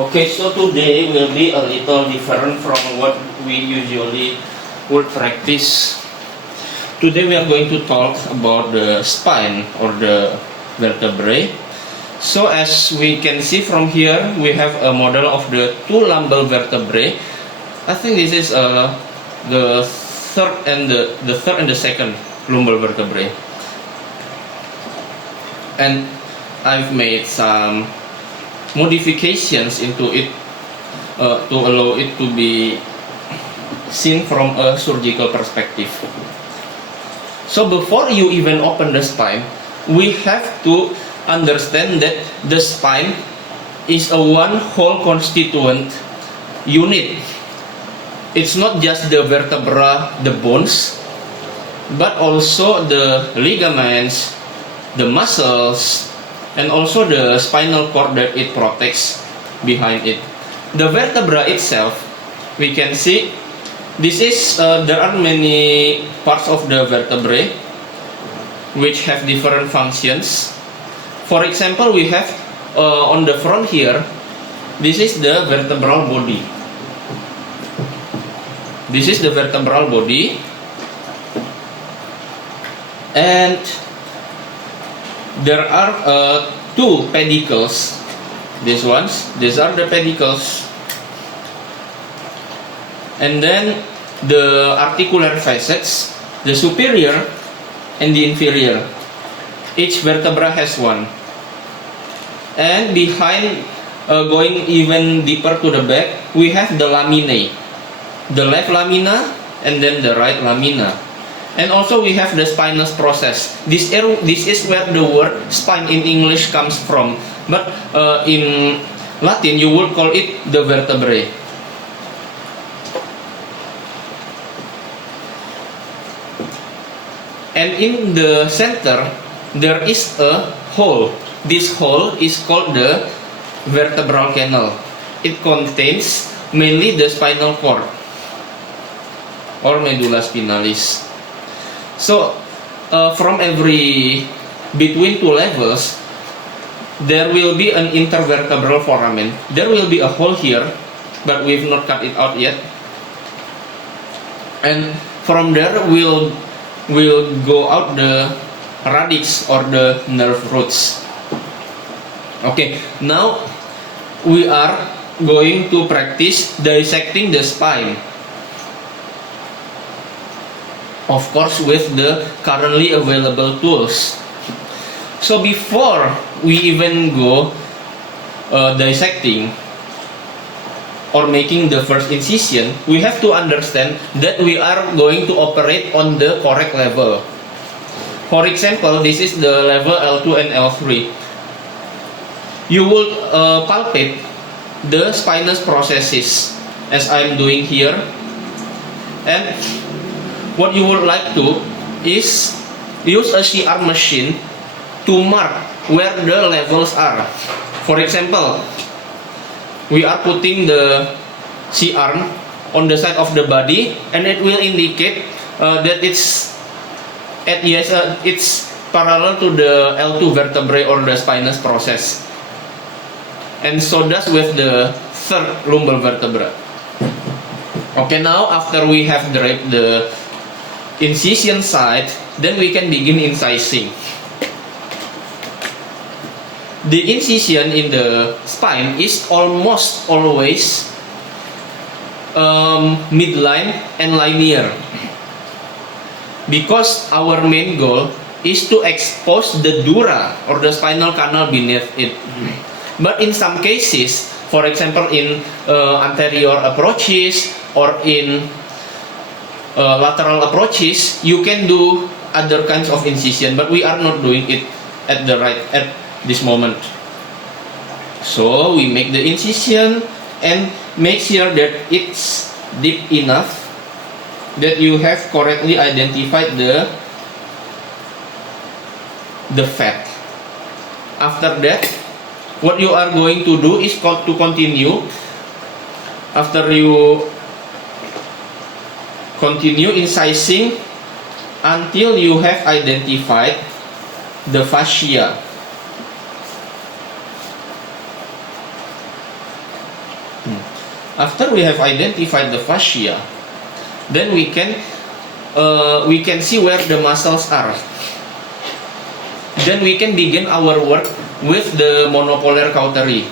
Okay, so today will be a little different from what we usually would practice. Today we are going to talk about the spine or the vertebrae. So as we can see from here, we have a model of the two lumbar vertebrae. I think this is the third and the second lumbar vertebrae. And I've made some modifications into it to allow it to be seen from a surgical perspective. So before you even open the spine, we have to understand that the spine is a one whole constituent unit. It's not just the vertebra, the bones, but also the ligaments, the muscles, and also the spinal cord that it protects behind it. The vertebra itself, we can see there are many parts of the vertebrae which have different functions. For example, we have on the front here, this is the vertebral body. This is the vertebral body, and there are two pedicles. These are the pedicles, and then the articular facets, the superior and the inferior. Each vertebra has one, and behind, going even deeper to the back, we have the laminae, the left lamina and then the right lamina. And also we have the spinous process. This is where the word spine in English comes from, but in Latin you would call it the vertebrae. And in the center there is a hole. This hole is called the vertebral canal. It contains mainly the spinal cord or medulla spinalis. So from between two levels, there will be an intervertebral foramen. There will be a hole here, but we've not cut it out yet. And from there will go out the radix or the nerve roots. Okay, now we are going to practice dissecting the spine. Of course, with the currently available tools. So before we even go dissecting or making the first incision, we have to understand that we are going to operate on the correct level. For example, this is the level L2 and L3. You will palpate the spinous processes as I'm doing here, and what you would like to is use a C-arm machine to mark where the levels are. For example, we are putting the C-arm on the side of the body, and it will indicate that it's parallel to the L2 vertebrae or the spinous process. And so does with the third lumbar vertebra. Okay, now after we have draped the incision site, then we can begin incising. The incision in the spine is almost always midline and linear, because our main goal is to expose the dura or the spinal canal beneath it. But in some cases, for example in anterior approaches or in lateral approaches, you can do other kinds of incision, but we are not doing it at this moment. So we make the incision and make sure that it's deep enough that you have correctly identified the fat. After that, what you are going to do is to continue. After you continue incising until you have identified the fascia. After we have identified the fascia, then we can see where the muscles are. Then we can begin our work with the monopolar cautery.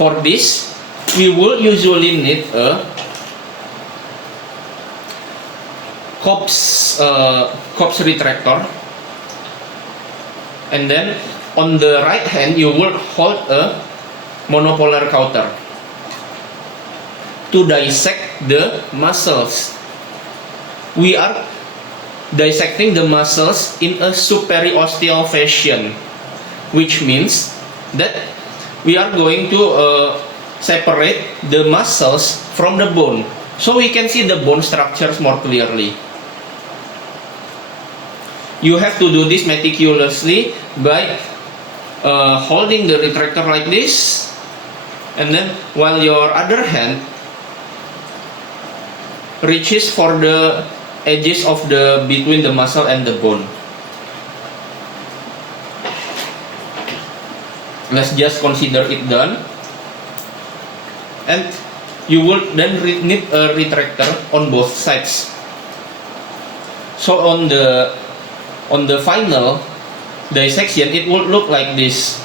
For this, we will usually need a Kopp's retractor, and then on the right hand you will hold a monopolar cauter to dissect the muscles. We are dissecting the muscles in a superiosteal fashion, which means that we are going to separate the muscles from the bone, so we can see the bone structures more clearly. You have to do this meticulously by holding the retractor like this, and then while your other hand reaches for the edges of the between the muscle and the bone. Let's just consider it done, and you will then need a retractor on both sides. So on the final dissection, it will look like this.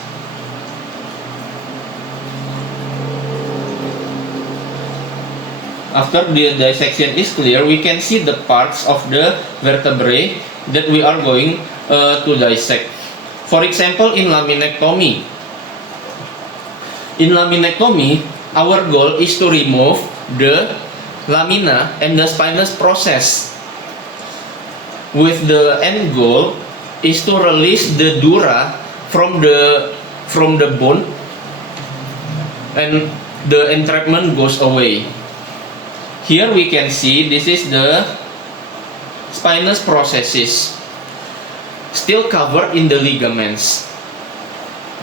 After the dissection is clear, we can see the parts of the vertebrae that we are going to dissect. For example, in laminectomy. In laminectomy, our goal is to remove the lamina and the spinous process, with the end goal is to release the dura from the bone, and the entrapment goes away. Here we can see this is the spinous processes still covered in the ligaments.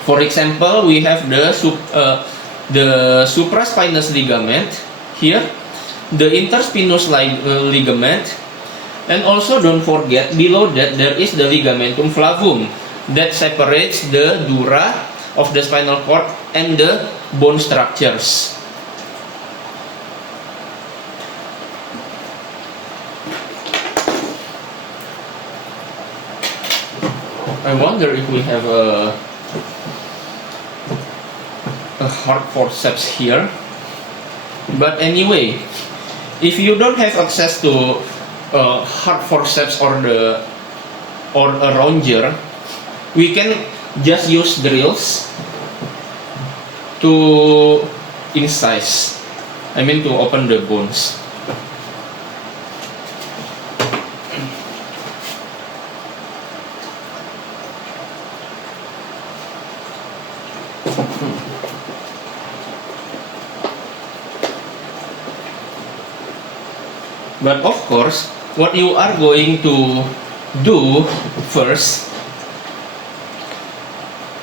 For example, we have the supraspinous ligament here, the interspinous ligament, and also don't forget below that there is the ligamentum flavum that separates the dura of the spinal cord and the bone structures. I wonder if we have a hard forceps here, but anyway, if you don't have access to hard forceps or a ronger, we can just use drills to incise, to open the bones. But of course, what you are going to do first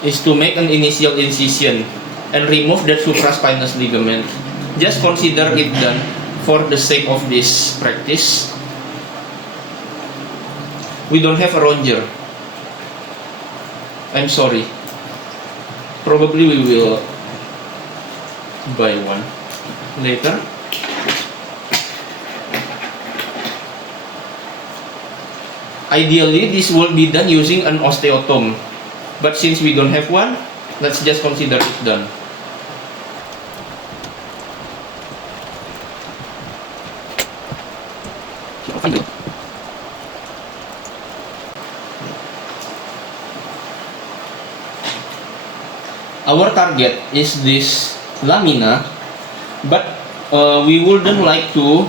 is to make an initial incision and remove that supraspinous ligament. Just consider it done for the sake of this practice. We don't have a ronger. I'm sorry. Probably we will buy one later. Ideally, this will be done using an osteotome, but since we don't have one, let's just consider it done. Our target is this lamina, but we wouldn't like to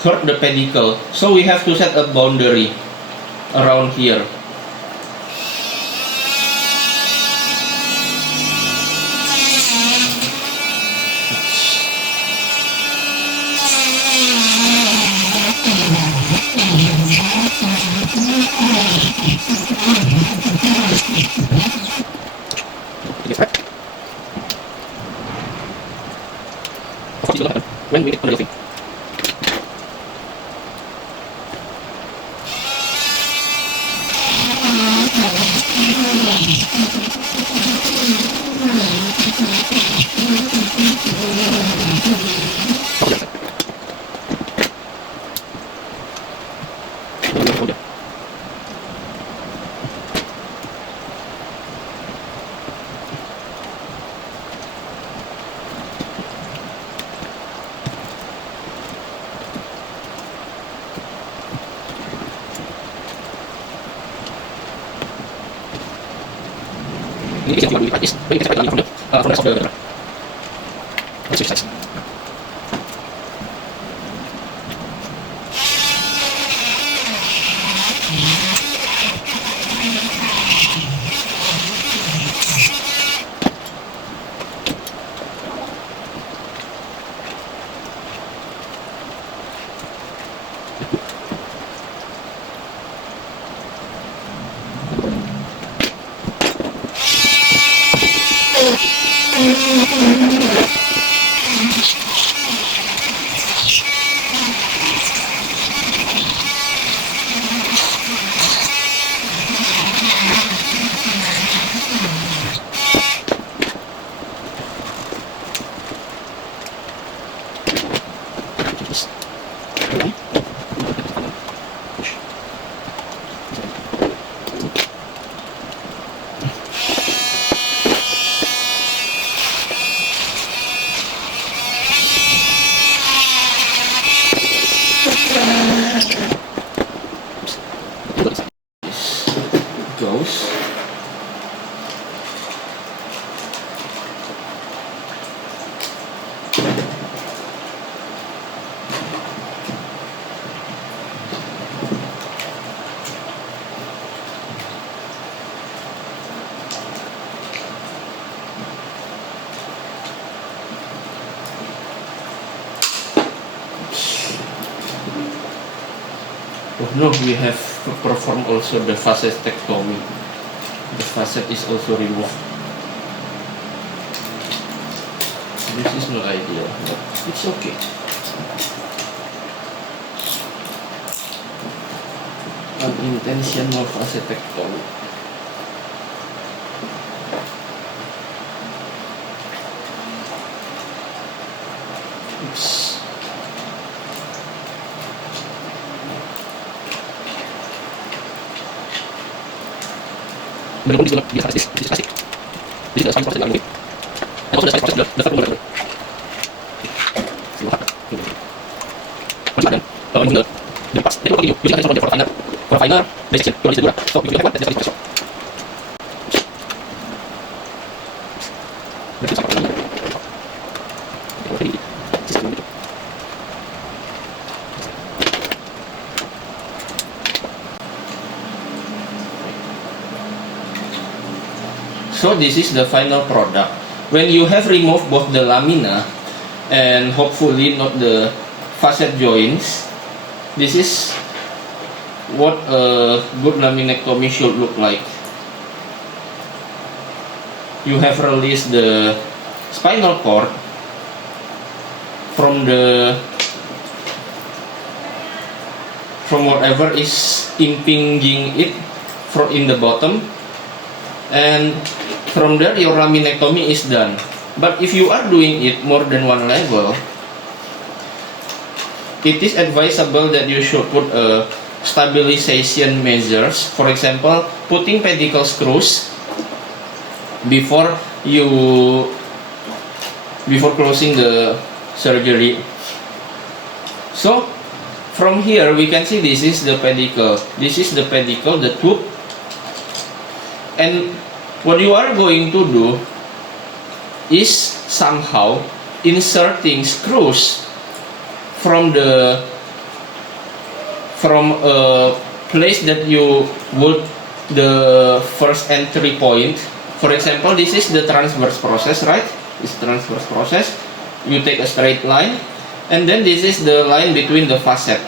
hurt the pedicle, so we have to set a boundary around here. When we get the thing. modification you want to do is when you can separate the link from the rest of the vertebra. Let's switch sides. Goes. Oh no, we have to perform also the facetectomy. The facet is also removed. This is not ideal, but it's okay. Unintentional facetectomy. Oops. This is plastic. This is the spine process that I'm doing. And also the spine process, the third one. Once you are done, using the parts, then you continue using the for a finer dissection. You want this to do that. So if you have one, then that's what So this is the final product. When you have removed both the lamina and hopefully not the facet joints, this is what a good laminectomy should look like. You have released the spinal cord from whatever is impinging it in the bottom, and from there your laminectomy is done. But if you are doing it more than one level, it is advisable that you should put stabilization measures. For example, putting pedicle screws before closing the surgery. So from here we can see this is the pedicle. This is the pedicle, the tube. And what you are going to do is somehow inserting screws from a place that you would the first entry point. For example, this is the transverse process, right? This transverse process. You take a straight line, and then this is the line between the facet.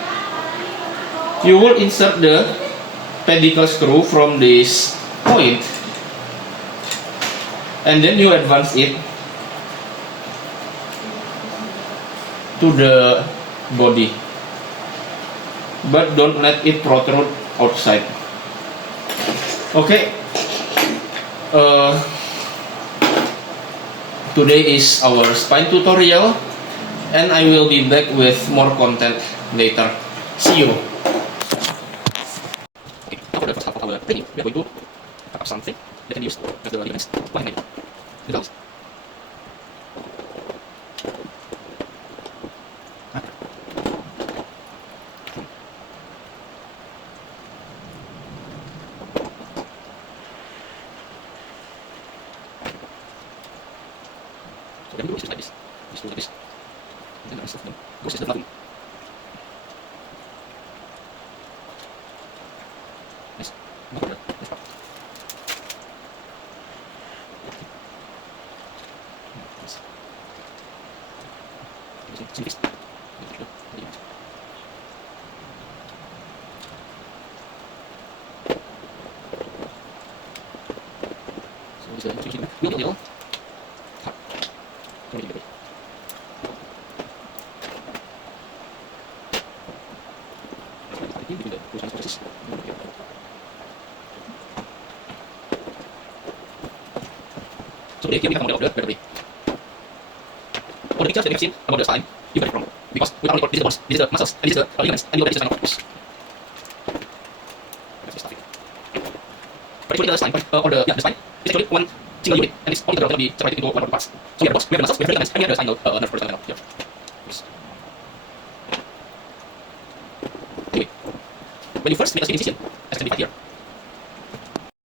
You will insert the pedicle screw from this point, and then you advance it to the body, but don't let it protrude outside. Okay, today is our spine tutorial, and I will be back with more content later. See you. Okay, now for the first half of our training, we are going to cut up something that can be used as the ligaments behind the galls. then we do this like this. This like this. And then the rest of them goes to the nothing. Nice. Not bad. Nice part. Nice. See this. So this is the little. So here we have a model of the battery. All the pictures that we have seen about the spine, you got it wrong. Because we only got this is the bones, this is the muscles, and this is the ligaments, and you got this is the spinal cord. That's the stuff. But actually the spine, the spine is actually one single unit, and it's all together going to be separated into one or two parts. So we have the bones, we have the muscles, we have the ligaments, and we have the spinal nerve for the spinal cord. Here. Yes. Okay. When you first make a skin incision,